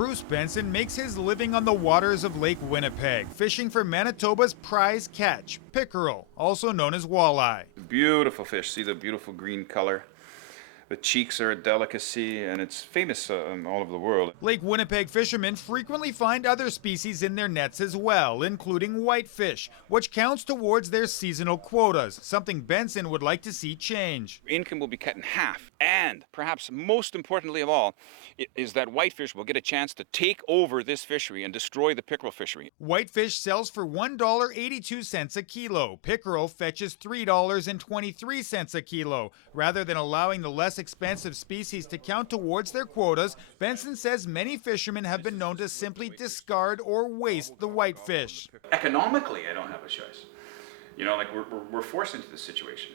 Bruce Benson makes his living on the waters of Lake Winnipeg, fishing for Manitoba's prize catch, pickerel, also known as walleye. Beautiful fish. See the beautiful green color. The cheeks are a delicacy, and it's famous all over the world. Lake Winnipeg fishermen frequently find other species in their nets as well, including whitefish, which counts towards their seasonal quotas, something Benson would like to see change. Income will be cut in half, and perhaps most importantly of all, is that whitefish will get a chance to take over this fishery and destroy the pickerel fishery. Whitefish sells for $1.82 a kilo. Pickerel fetches $3.23 a kilo. Rather than allowing the less expensive species to count towards their quotas, Benson says many fishermen have been known to simply discard or waste the whitefish. Economically, I don't have a choice. You know, like we're forced into this situation.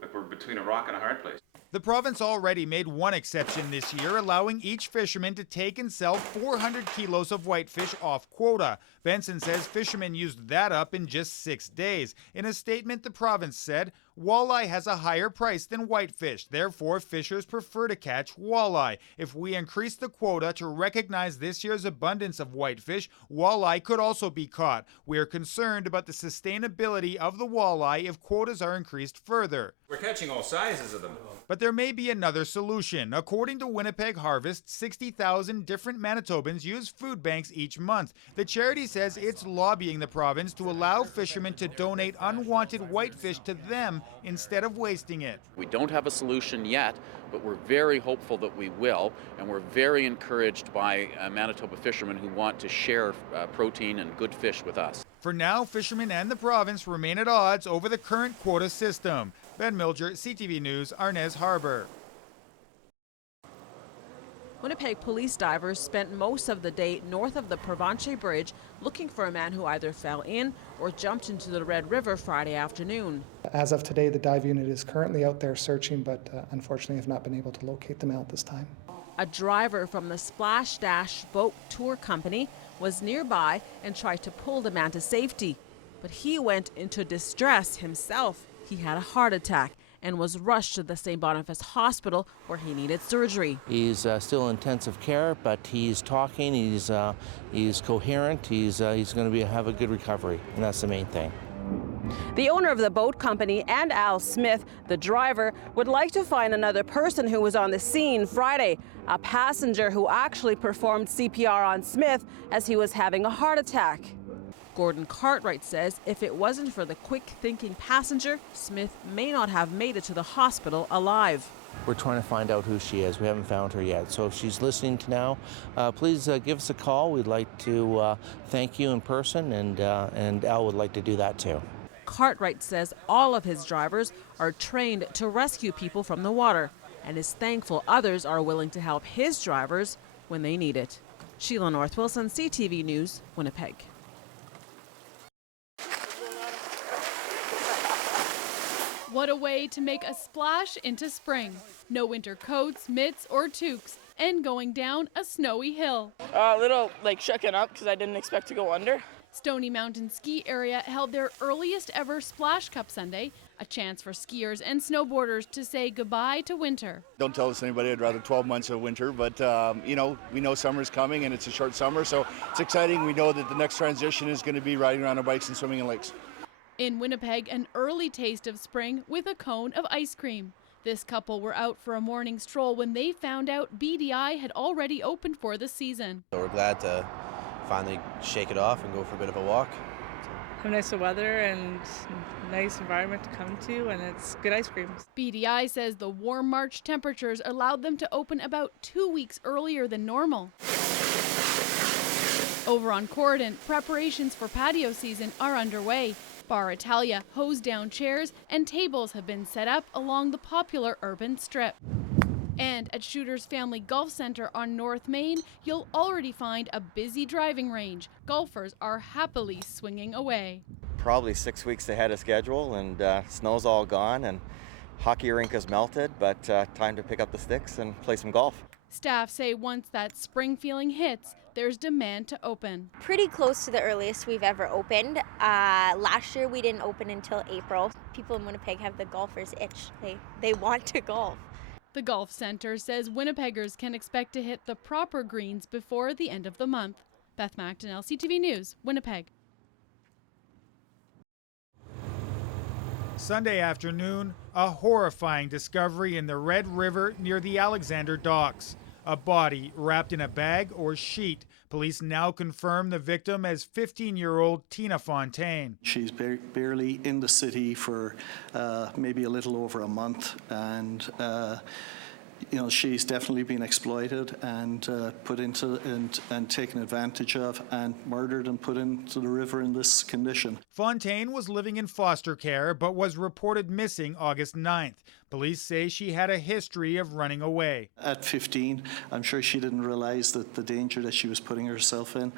Like we're between a rock and a hard place. The province already made one exception this year, allowing each fisherman to take and sell 400 kilos of whitefish off quota. Benson says fishermen used that up in just 6 days. In a statement, the province said, walleye has a higher price than whitefish. Therefore, fishers prefer to catch walleye. If we increase the quota to recognize this year's abundance of whitefish, walleye could also be caught. We are concerned about the sustainability of the walleye if quotas are increased further. We're catching all sizes of them. But there may be another solution. According to Winnipeg Harvest, 60,000 different Manitobans use food banks each month. The charity says it's lobbying the province to allow fishermen to donate unwanted whitefish to them instead of wasting it. We don't have a solution yet, but we're very hopeful that we will, and we're very encouraged by Manitoba fishermen who want to share protein and good fish with us. For now, fishermen and the province remain at odds over the current quota system. Ben Milger, CTV News, Arnez Harbor. Winnipeg police divers spent most of the day north of the Provencher Bridge looking for a man who either fell in or jumped into the Red River Friday afternoon. As of today, the dive unit is currently out there searching, but unfortunately have not been able to locate the male at this time. A driver from the Splash Dash boat tour company was nearby and tried to pull the man to safety, but he went into distress himself. He had a heart attack and was rushed to the St. Boniface Hospital where he needed surgery. He's still in intensive care, but he's talking, he's coherent, he's going to have a good recovery, and that's the main thing. The owner of the boat company and Al Smith, the driver, would like to find another person who was on the scene Friday, a passenger who actually performed CPR on Smith as he was having a heart attack. Gordon Cartwright says if it wasn't for the quick-thinking passenger, Smith may not have made it to the hospital alive. We're trying to find out who she is. We haven't found her yet. So if she's listening to now, please give us a call. We'd like to thank you in person, and Al would like to do that too. Cartwright says all of his drivers are trained to rescue people from the water and is thankful others are willing to help his drivers when they need it. Sheila North Wilson, CTV News, Winnipeg. What a way to make a splash into spring. No winter coats, mitts, or toques, and going down a snowy hill. A little shooken up because I didn't expect to go under. Stony Mountain Ski Area held their earliest ever Splash Cup Sunday, a chance for skiers and snowboarders to say goodbye to winter. Don't tell this to anybody, I'd rather 12 months of winter, but we know summer's coming and it's a short summer, so it's exciting. We know that the next transition is going to be riding around our bikes and swimming in lakes. In Winnipeg, an early taste of spring with a cone of ice cream. This couple were out for a morning stroll when they found out BDI had already opened for the season. So we're glad to finally shake it off and go for a bit of a walk. Have nice weather and nice environment to come to, and it's good ice cream. BDI says the warm March temperatures allowed them to open about 2 weeks earlier than normal. Over on Corridon, preparations for patio season are underway. Bar Italia, hose-down chairs, and tables have been set up along the popular urban strip. And at Shooter's Family Golf Center on North Main, you'll already find a busy driving range. Golfers are happily swinging away. Probably 6 weeks ahead of schedule, and snow's all gone, and hockey rink is melted, but time to pick up the sticks and play some golf. Staff say once that spring feeling hits, there's demand to open. Pretty close to the earliest we've ever opened. Last year we didn't open until April. People in Winnipeg have the golfer's itch. They want to golf. The Golf Center says Winnipeggers can expect to hit the proper greens before the end of the month. Beth McDonnell, CTV News, Winnipeg. Sunday afternoon, a horrifying discovery in the Red River near the Alexander Docks. A body wrapped in a bag or sheet. Police now confirm the victim as 15-year-old Tina Fontaine. She's barely in the city for maybe a little over a month, and she's definitely been exploited and put into and taken advantage of and murdered and put into the river in this condition. Fontaine was living in foster care but was reported missing August 9th. Police say she had a history of running away. At 15, I'm sure she didn't realize that the danger that she was putting herself in.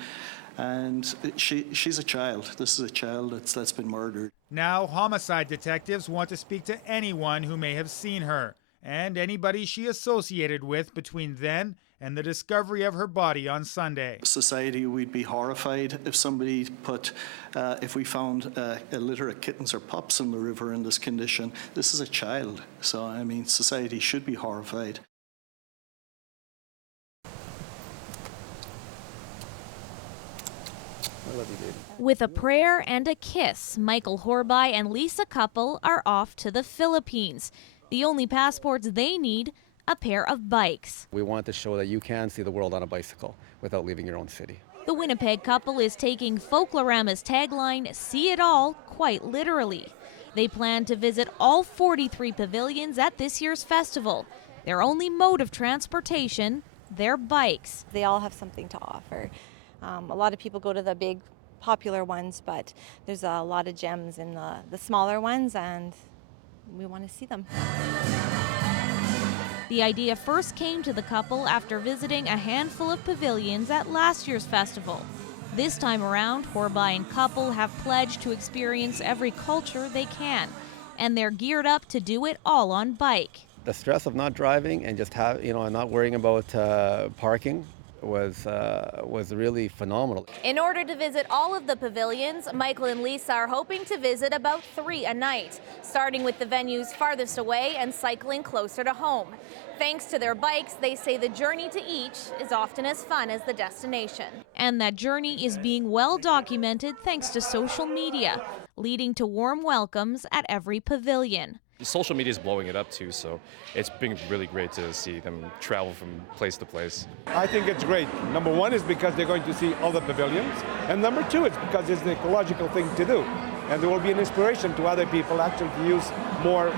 And she's a child. This is a child that's been murdered. Now homicide detectives want to speak to anyone who may have seen her and anybody she associated with between then and the discovery of her body on Sunday. Society, we'd be horrified if somebody if we found a litter of kittens or pups in the river in this condition. This is a child, so I mean, society should be horrified. With a prayer and a kiss, Michael Horby and Lisa Couple are off to the Philippines. The only passports they need, a pair of bikes. We want to show that you can see the world on a bicycle without leaving your own city. The Winnipeg couple is taking Folklorama's tagline, "See it all," quite literally. They plan to visit all 43 pavilions at this year's festival. Their only mode of transportation, their bikes. They all have something to offer. A lot of people go to the big popular ones, but there's a lot of gems in the smaller ones, and we want to see them. The idea first came to the couple after visiting a handful of pavilions at last year's festival. This time around, Horby and Couple have pledged to experience every culture they can, and they're geared up to do it all on bike. The stress of not driving and just and not worrying about parking was really phenomenal. In order to visit all of the pavilions, Michael and Lisa are hoping to visit about 3 a night, starting with the venues farthest away and cycling closer to home. Thanks to their bikes, they say the journey to each is often as fun as the destination. And that journey is being well documented thanks to social media, leading to warm welcomes at every pavilion. Social media is blowing it up too, so it's been really great to see them travel from place to place. I think it's great. Number one is because they're going to see all the pavilions, and number two, it's because it's the ecological thing to do. And there will be an inspiration to other people actually to use more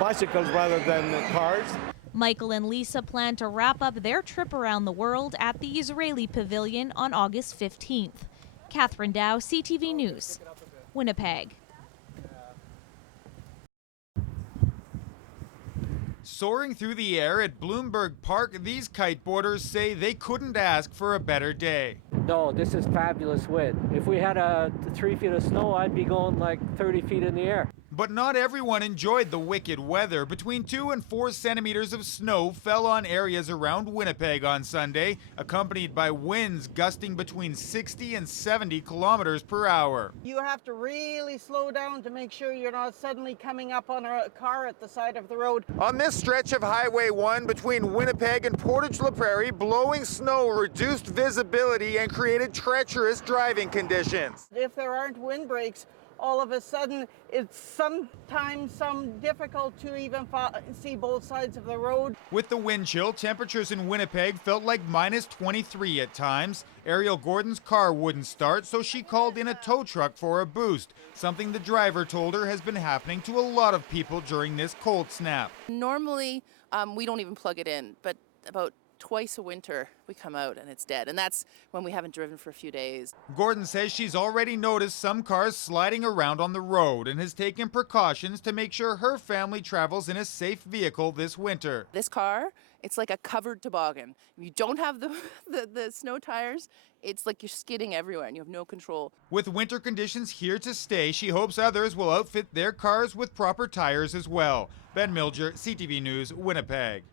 bicycles rather than cars. Michael and Lisa plan to wrap up their trip around the world at the Israeli Pavilion on August 15th. Catherine Dow, CTV News, Winnipeg. Soaring through the air at Bloomberg Park, these kiteboarders say they couldn't ask for a better day. No, this is fabulous wind. If we had 3 feet of snow, I'd be going like 30 feet in the air. But not everyone enjoyed the wicked weather. Between 2 and 4 centimeters of snow fell on areas around Winnipeg on Sunday, accompanied by winds gusting between 60 and 70 kilometers per hour. You have to really slow down to make sure you're not suddenly coming up on a car at the side of the road. On this stretch of Highway 1 between Winnipeg and Portage-La Prairie, blowing snow reduced visibility and created treacherous driving conditions. If there aren't windbreaks, all of a sudden, it's sometimes difficult to even see both sides of the road. With the wind chill, temperatures in Winnipeg felt like minus 23 at times. Ariel Gordon's car wouldn't start, so she called in a tow truck for a boost, something the driver told her has been happening to a lot of people during this cold snap. Normally, we don't even plug it in, but about twice a winter we come out and it's dead, and that's when we haven't driven for a few days. Gordon says she's already noticed some cars sliding around on the road and has taken precautions to make sure her family travels in a safe vehicle this winter. This car, it's like a covered toboggan. If you don't have the snow tires, it's like you're skidding everywhere and you have no control. With winter conditions here to stay, she hopes others will outfit their cars with proper tires as well. Ben Milger, CTV News, Winnipeg.